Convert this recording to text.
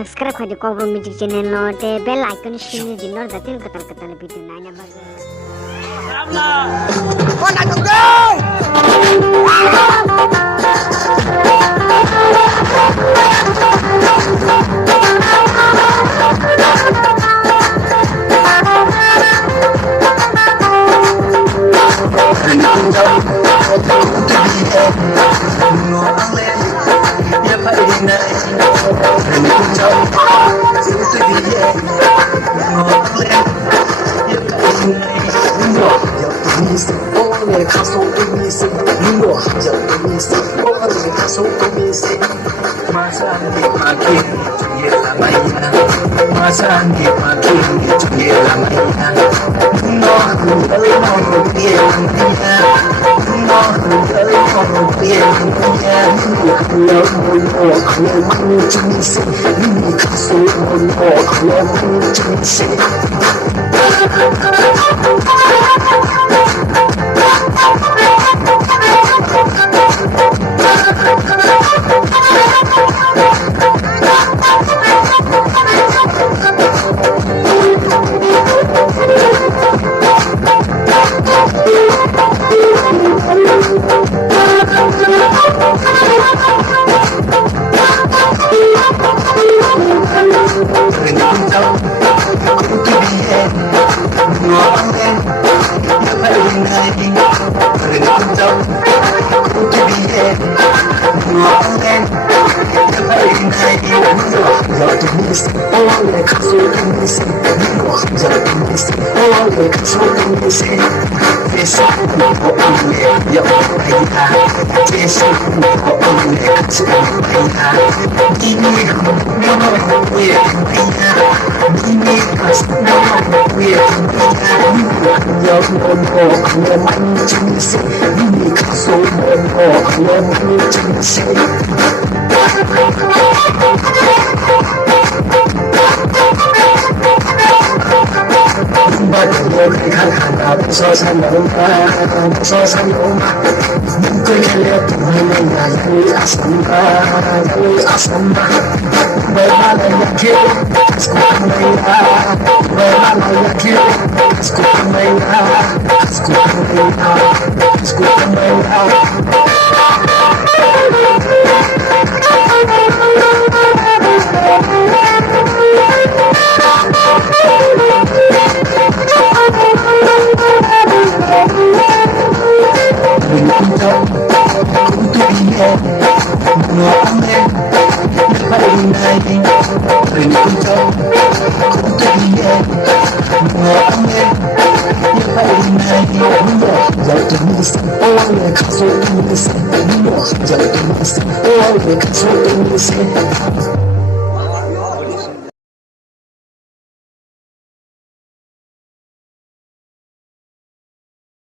subscribe khaji Cobra Music channel no te bell icon shini din no datil katal katal video na na bag con này đừng đi Hãy subscribe cho kênh Ghiền Mì Gõ để không bỏ lỡ những video hấp dẫn.